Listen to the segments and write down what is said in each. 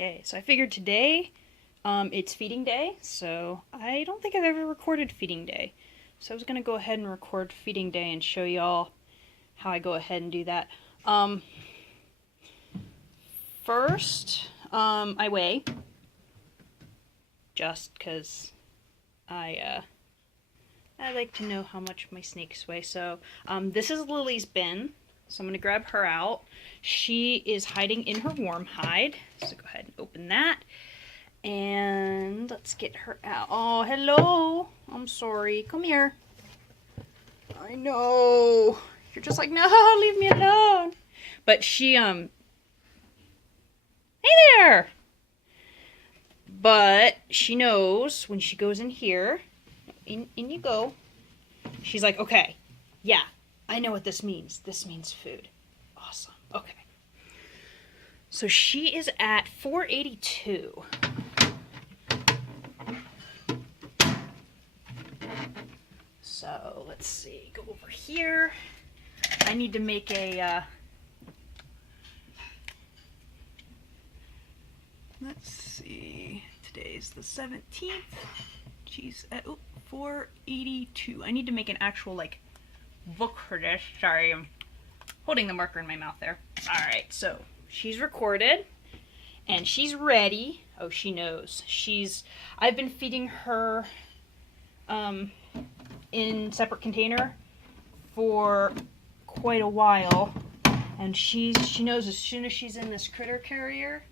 Okay, so I figured today, it's feeding day, so I don't think I've ever recorded feeding day. So I was gonna go ahead and record feeding day and show y'all how I go ahead and do that. First, I weigh, just because I like to know how much my snakes weigh. So, this is Lily's bin. So I'm going to grab her out. She is hiding in her warm hide. So go ahead and open that. And let's get her out. Oh, hello. I'm sorry. Come here. I know. You're just like, no, leave me alone. But she, hey there. But she knows when she goes in here, in you go. She's like, okay, yeah. I know what this means. This means food. Awesome. Okay. So she is at 482. So let's see. Go over here. I need to make a, let's see. Today's the 17th. She's at 482. I need to make an actual, like, book for this. Sorry, I'm holding the marker in my mouth there. Alright, so she's recorded and she's ready. Oh, she knows. I've been feeding her in separate container for quite a while, and she knows as soon as she's in this critter carrier,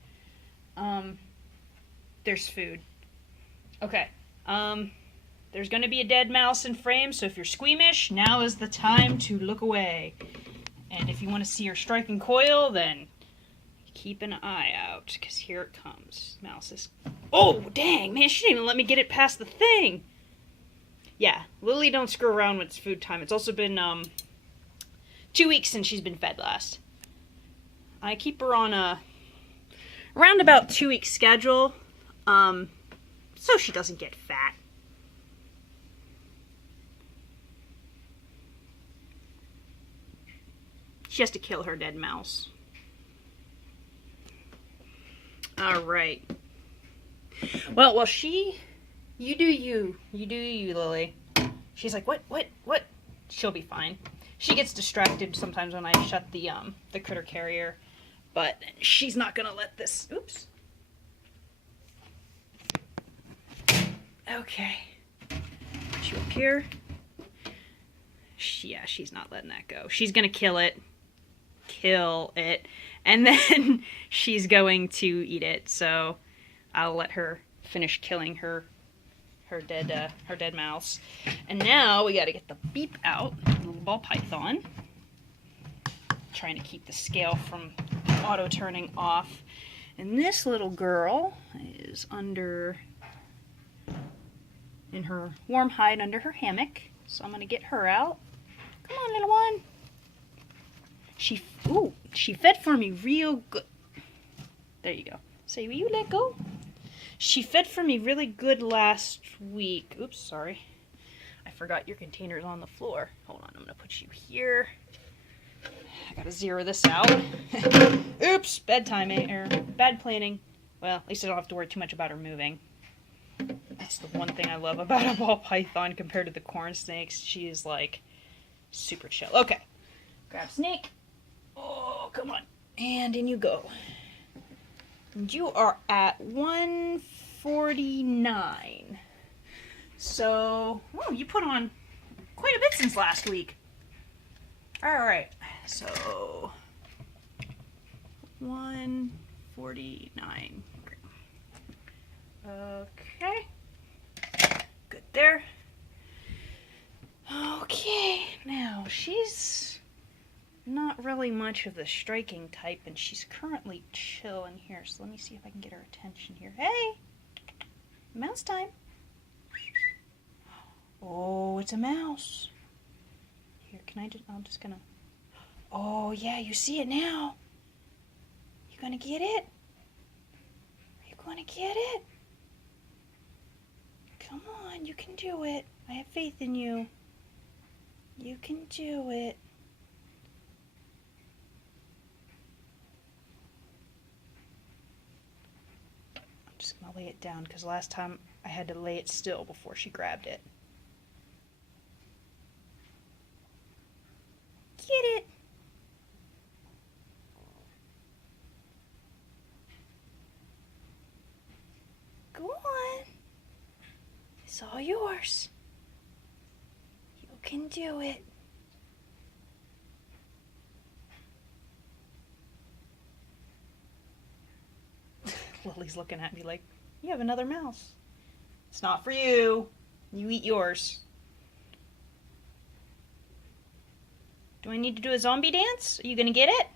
there's food. Okay. There's going to be a dead mouse in frame, so if you're squeamish, now is the time to look away. And if you want to see her striking coil, then keep an eye out, because here it comes. Mouse is... Oh, dang, man, she didn't even let me get it past the thing. Yeah, Lily don't screw around when it's food time. It's also been 2 weeks since she's been fed last. I keep her on a around about 2-week schedule, so she doesn't get fat. She has to kill her dead mouse. Alright. Well, you do you. You do you, Lily. She's like, what? She'll be fine. She gets distracted sometimes when I shut the critter carrier, but she's not gonna let this, oops. Okay. Put you up here. Yeah, she's not letting that go. She's gonna kill it, and then she's going to eat it. So I'll let her finish killing her dead mouse. And now we got to get the beep out, little ball python. Trying to keep the scale from auto turning off. And this little girl is in her warm hide under her hammock. So I'm gonna get her out. Come on, little one. She fed for me real good. There you go. Say, will you let go? She fed for me really good last week. Oops, sorry. I forgot your container's on the floor. Hold on, I'm gonna put you here. I gotta zero this out. Oops, bad timing, or bad planning. Well, at least I don't have to worry too much about her moving. That's the one thing I love about a ball python compared to the corn snakes. She is like super chill. Okay, grab snake. Oh, come on. And in you go. And you are at 149. So, oh, you put on quite a bit since last week. Alright, so 149. Okay. Good there. Okay, now she's not really much of the striking type, and she's currently chill in here, so let me see if I can get her attention here. Hey! Mouse time! Oh, it's a mouse. Here, I'm just gonna... Oh, yeah, you see it now. You gonna get it? Are you gonna get it? Come on, you can do it. I have faith in you. You can do it. lay it down because last time I had to lay it still before she grabbed it. Get it! Go on. It's all yours. You can do it. Lily's looking at me like, you have another mouse. It's not for you. You eat yours. Do I need to do a zombie dance? Are you gonna get it?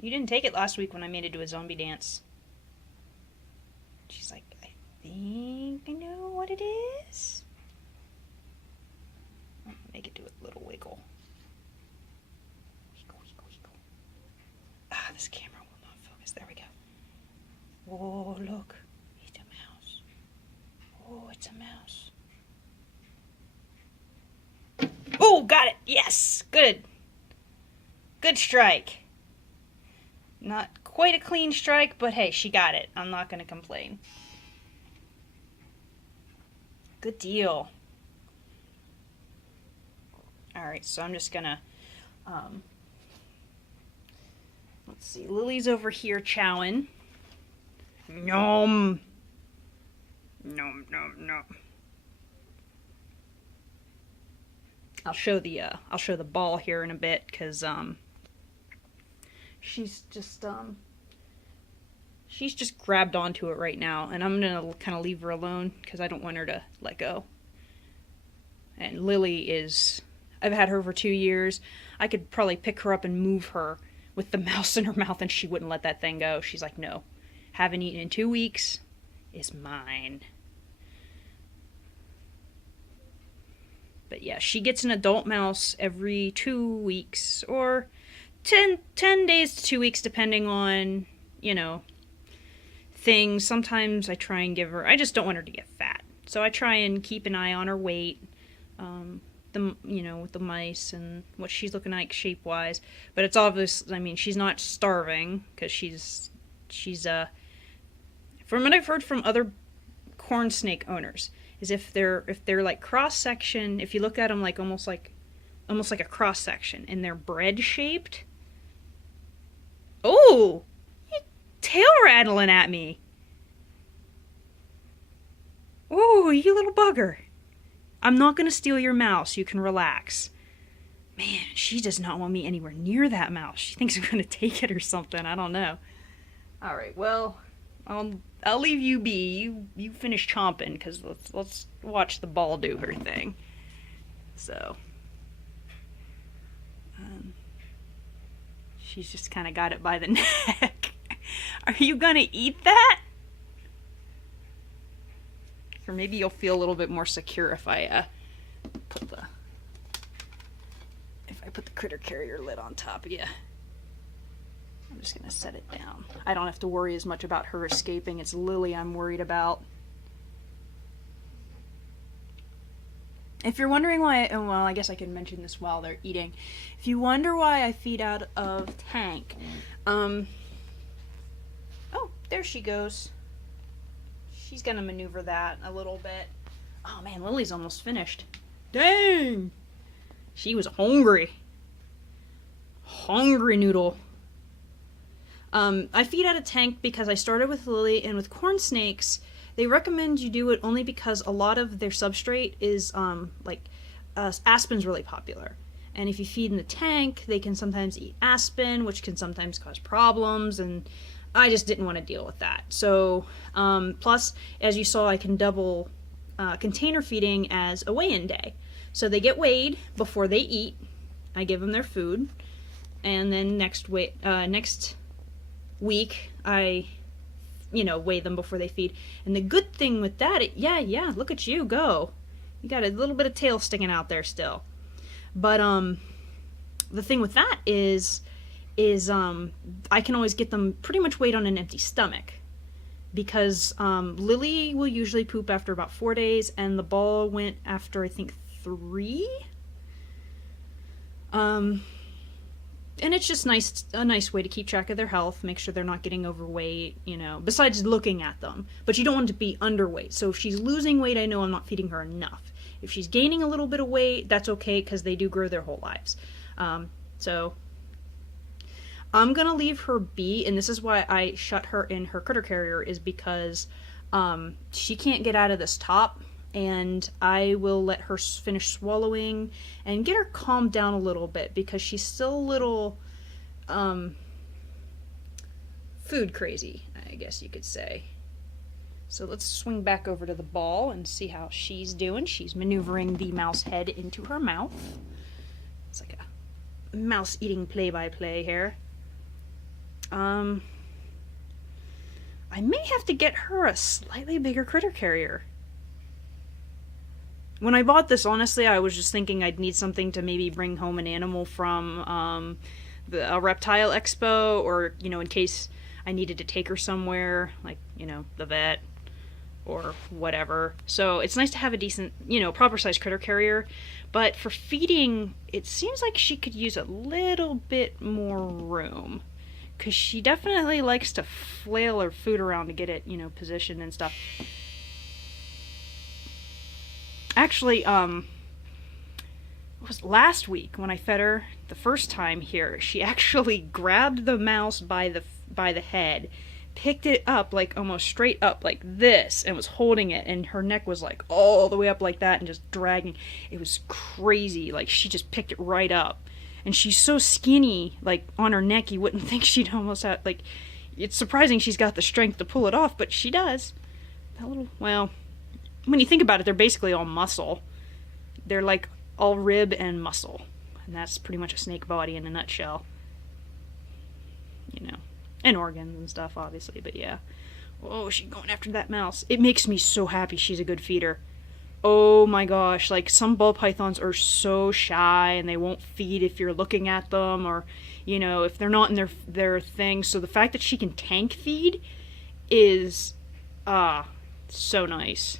You didn't take it last week when I made it do a zombie dance. She's like, I think I know what it is. Make it do a little wiggle. Wiggle, wiggle, wiggle. Ah, this camera will not focus. There we go. Whoa, look. It's a mouse. Oh, it's a mouse. Oh, got it. Yes. Good. Good strike. Not quite a clean strike, but hey, she got it. I'm not going to complain. Good deal. Alright, so I'm just going to, let's see, Lily's over here chowing. Nom. Nom, nom, nom. I'll show the ball here in a bit, because, she's just grabbed onto it right now, and I'm gonna kind of leave her alone because I don't want her to let go. And Lily is, I've had her for 2 years. I could probably pick her up and move her with the mouse in her mouth and she wouldn't let that thing go. She's like, no, haven't eaten in 2 weeks, is mine. But yeah, she gets an adult mouse every 2 weeks, or 10 days to 2 weeks, depending on, you know, things. Sometimes I try and give her, I just don't want her to get fat. So I try and keep an eye on her weight, you know, with the mice and what she's looking like shape-wise. But it's obvious, I mean, she's not starving, because she's, from what I've heard from other corn snake owners, is if they're like cross-section, if you look at them like almost like a cross-section, and they're bread-shaped. Oh! You're tail rattling at me. Oh, you little bugger. I'm not going to steal your mouse. You can relax. Man, she does not want me anywhere near that mouse. She thinks I'm going to take it or something. I don't know. Alright, well, I'll leave you be. You finish chomping, because let's watch the ball do her thing. So... she's just kind of got it by the neck. Are you gonna eat that? Or maybe you'll feel a little bit more secure if I put the critter carrier lid on top of you. I'm just gonna set it down. I don't have to worry as much about her escaping. It's Lily I'm worried about. If you're wondering why, well, I guess I can mention this while they're eating. If you wonder why I feed out of tank, oh, there she goes. She's gonna maneuver that a little bit. Oh man, Lily's almost finished. Dang! She was hungry. Hungry noodle. I feed out of tank because I started with Lily, and with corn snakes, they recommend you do it only because a lot of their substrate is, aspen's really popular. And if you feed in the tank, they can sometimes eat aspen, which can sometimes cause problems, and I just didn't want to deal with that. So, plus, as you saw, I can double container feeding as a weigh-in day. So they get weighed before they eat. I give them their food. And then next week, I weigh them before they feed. And the good thing with that, yeah, look at you, go. You got a little bit of tail sticking out there still. But, the thing with that is I can always get them pretty much weighed on an empty stomach. Because, Lily will usually poop after about 4 days, and the ball went after, I think, 3? And it's just a nice way to keep track of their health, make sure they're not getting overweight, you know, besides looking at them. But you don't want to be underweight. So if she's losing weight, I know I'm not feeding her enough. If she's gaining a little bit of weight, that's okay, because they do grow their whole lives. So I'm going to leave her be, and this is why I shut her in her critter carrier, is because she can't get out of this top, and I will let her finish swallowing and get her calmed down a little bit, because she's still a little food crazy, I guess you could say. So let's swing back over to the ball and see how she's doing. She's maneuvering the mouse head into her mouth. It's like a mouse eating play-by-play here. I may have to get her a slightly bigger critter carrier. When I bought this, honestly, I was just thinking I'd need something to maybe bring home an animal from a reptile expo, or, you know, in case I needed to take her somewhere, like, you know, the vet or whatever. So it's nice to have a decent, you know, proper sized critter carrier. But for feeding, it seems like she could use a little bit more room, because she definitely likes to flail her food around to get it, you know, positioned and stuff. Actually, it was last week when I fed her the first time here, she actually grabbed the mouse by the head, picked it up like almost straight up like this, and was holding it, and her neck was like all the way up like that and just dragging. It was crazy. Like, she just picked it right up. And she's so skinny, like on her neck, you wouldn't think she'd almost have, like, it's surprising she's got the strength to pull it off, but she does. That little, well, when you think about it, they're basically all muscle. They're like all rib and muscle. And that's pretty much a snake body in a nutshell. You know, and organs and stuff, obviously, but yeah. Oh, she's going after that mouse. It makes me so happy she's a good feeder. Oh my gosh, like, some ball pythons are so shy and they won't feed if you're looking at them, or, you know, if they're not in their thing. So the fact that she can tank feed is so nice.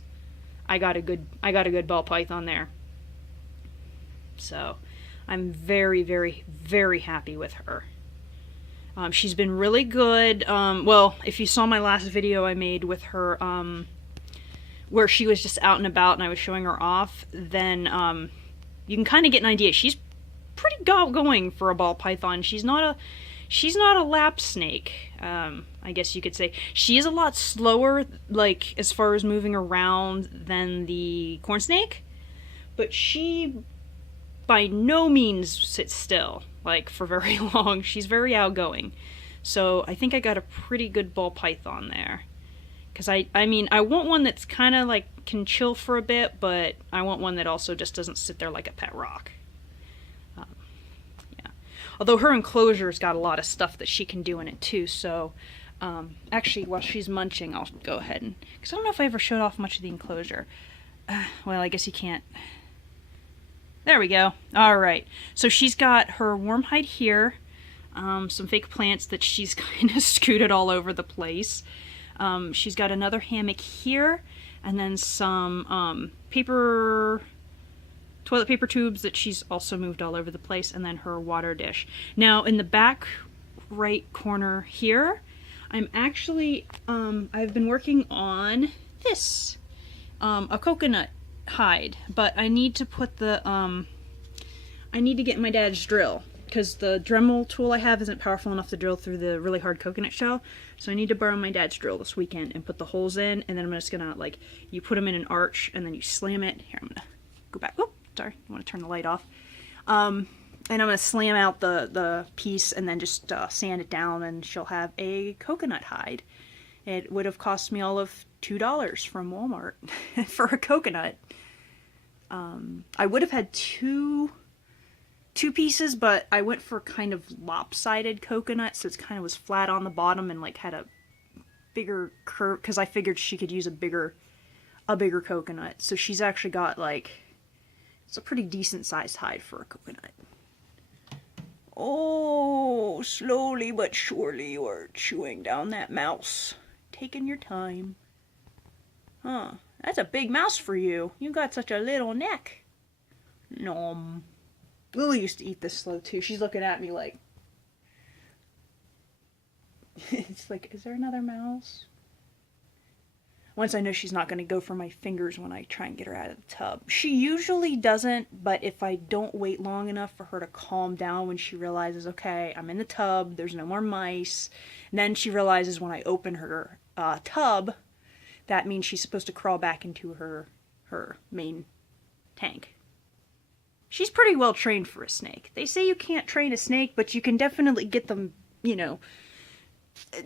I got a good ball python there. So I'm very, very, very happy with her. She's been really good. Well, if you saw my last video I made with her, where she was just out and about and I was showing her off, then you can kind of get an idea. She's pretty outgoing for a ball python. She's not a lap snake, I guess you could say. She is a lot slower, like, as far as moving around, than the corn snake, but she by no means sits still, like, for very long. She's very outgoing. So I think I got a pretty good ball python there. Because I mean, I want one that's kind of like can chill for a bit, but I want one that also just doesn't sit there like a pet rock. Yeah. Although her enclosure's got a lot of stuff that she can do in it too, so actually, while she's munching, I'll go ahead and, because I don't know if I ever showed off much of the enclosure. Well, I guess you can't. There we go. Alright, so she's got her worm hide here, some fake plants that she's kind of scooted all over the place. She's got another hammock here, and then some toilet paper tubes that she's also moved all over the place, and then her water dish. Now, in the back right corner here, I'm actually, I've been working on this, a coconut hide, but I need to put the, I need to get my dad's drill, because the Dremel tool I have isn't powerful enough to drill through the really hard coconut shell, so I need to borrow my dad's drill this weekend and put the holes in, and then I'm just gonna, like, you put them in an arch, and then you slam it. Here, I'm gonna go back. Oh, sorry, I want to turn the light off. And I'm gonna slam out the piece, and then just sand it down, and she'll have a coconut hide. It would have cost me all of $2 from Walmart for a coconut. I would have had two pieces, but I went for kind of lopsided coconut, so it kind of was flat on the bottom and like had a bigger curve, because I figured she could use a bigger coconut. So she's actually got, like, it's a pretty decent sized hide for a coconut. Oh, slowly but surely you are chewing down that mouse. Taking your time. Huh, that's a big mouse for you. You got such a little neck. Nom. Lily used to eat this slow too. She's looking at me like, It's like, is there another mouse? Once I know she's not going to go for my fingers when I try and get her out of the tub. She usually doesn't, but if I don't wait long enough for her to calm down when she realizes, okay, I'm in the tub, there's no more mice, and then she realizes when I open her tub, that means she's supposed to crawl back into her main tank. She's pretty well trained for a snake. They say you can't train a snake, but you can definitely get them, you know,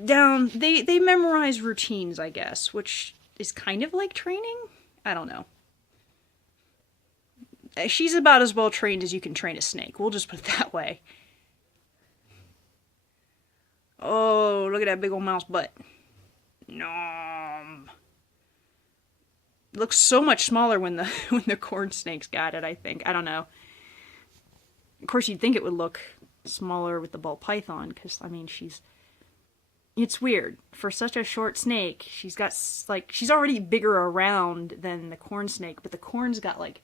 down. They memorize routines, I guess, which is kind of like training. I don't know. She's about as well trained as you can train a snake. We'll just put it that way. Oh, look at that big old mouse butt. Nom. It looks so much smaller when the corn snakes got it, I think. I don't know. Of course, you'd think it would look smaller with the ball python, because, I mean, it's weird. For such a short snake, she's got, like, she's already bigger around than the corn snake, but the corn's got, like,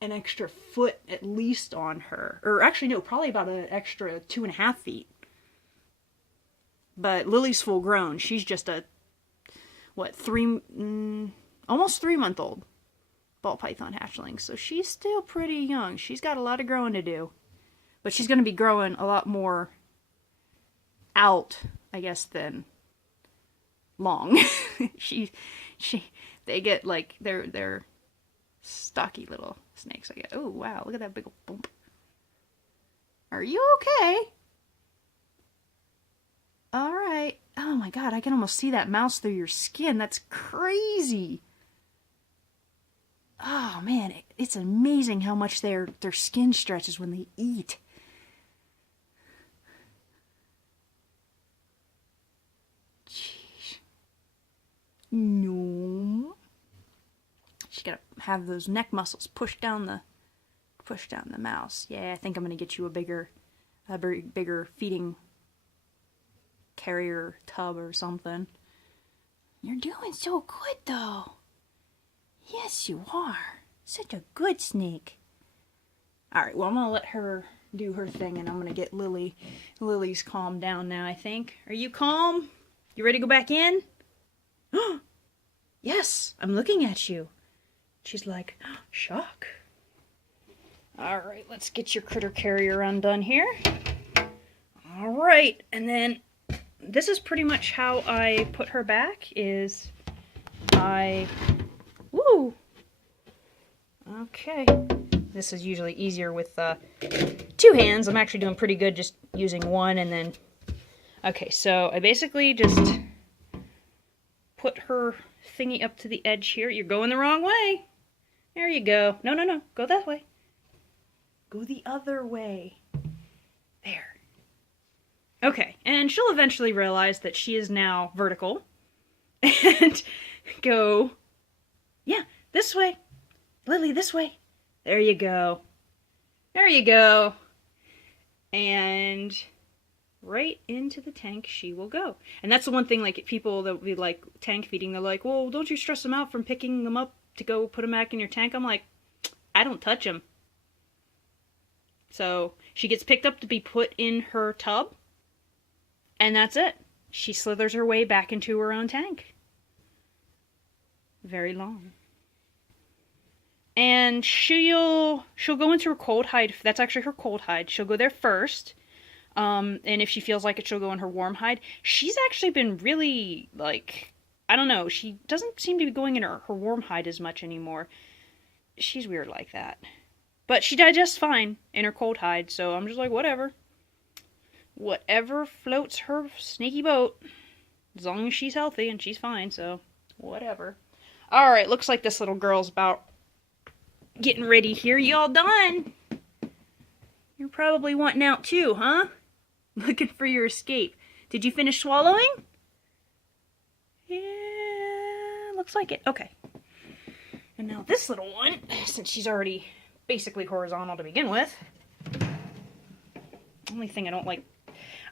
an extra foot at least on her. Or actually, no, probably about an extra 2.5 feet. But Lily's full grown. She's just a, what, almost 3-month-old ball python hatchling. So she's still pretty young. She's got a lot of growing to do. But she's going to be growing a lot more out, I guess, than long. They get, like, they're stocky little snakes, I guess. Oh, wow, look at that big old bump. Are you okay? Alright. Oh my god, I can almost see that mouse through your skin. That's crazy. Oh man, it's amazing how much their skin stretches when they eat. Jeez. No. She's gotta have those neck muscles push down the mouse. Yeah, I think I'm gonna get you a bigger feeding carrier tub or something. You're doing so good though. Yes, you are. Such a good snake. Alright, well, I'm gonna let her do her thing and I'm gonna get Lily. Lily's calmed down now, I think. Are you calm? You ready to go back in? Yes, I'm looking at you. She's like, shock. Alright, let's get your critter carrier undone here. Alright, and then this is pretty much how I put her back, is woo! Okay. This is usually easier with 2 hands. I'm actually doing pretty good just using one, and then... Okay, so I basically just put her thingy up to the edge here. You're going the wrong way. There you go. No, no, no. Go that way. Go the other way. There. Okay, and she'll eventually realize that she is now vertical. And go, yeah, this way. Lily, this way. There you go. There you go. And right into the tank she will go. And that's the one thing, like, people that will be, like, tank feeding, they're like, well, don't you stress them out from picking them up to go put them back in your tank? I'm like, I don't touch them. So she gets picked up to be put in her tub. And that's it. She slithers her way back into her own tank. Very long. And she'll go into her cold hide. That's actually her cold hide. She'll go there first. And if she feels like it, she'll go in her warm hide. She's actually been really, like, I don't know. She doesn't seem to be going in her warm hide as much anymore. She's weird like that. But she digests fine in her cold hide, so I'm just like, whatever. Whatever floats her snaky boat. As long as she's healthy and she's fine, so whatever. Alright, looks like this little girl's about getting ready here. You all done? You're probably wanting out too, huh? Looking for your escape. Did you finish swallowing? Yeah, looks like it. Okay. And now this little one, since she's already basically horizontal to begin with. Only thing I don't like...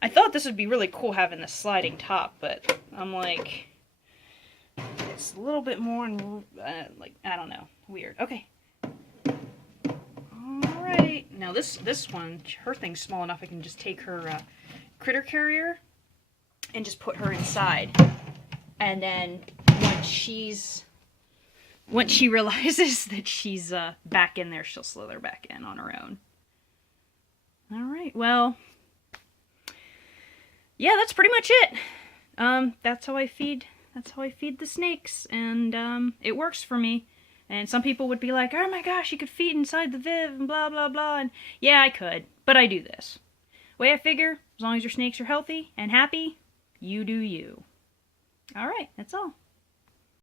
I thought this would be really cool having the sliding top, but I'm like... It's a little bit more, like, I don't know. Weird. Okay. Alright. Now this one, her thing's small enough I can just take her critter carrier and just put her inside. And then once she realizes that she's back in there, she'll slither back in on her own. All right, well, yeah, that's pretty much it. That's how I feed the snakes, and it works for me. And some people would be like, oh my gosh, you could feed inside the Viv and blah blah blah, and yeah, I could, but I do this. Way I figure, as long as your snakes are healthy and happy, you do you. All right, that's all.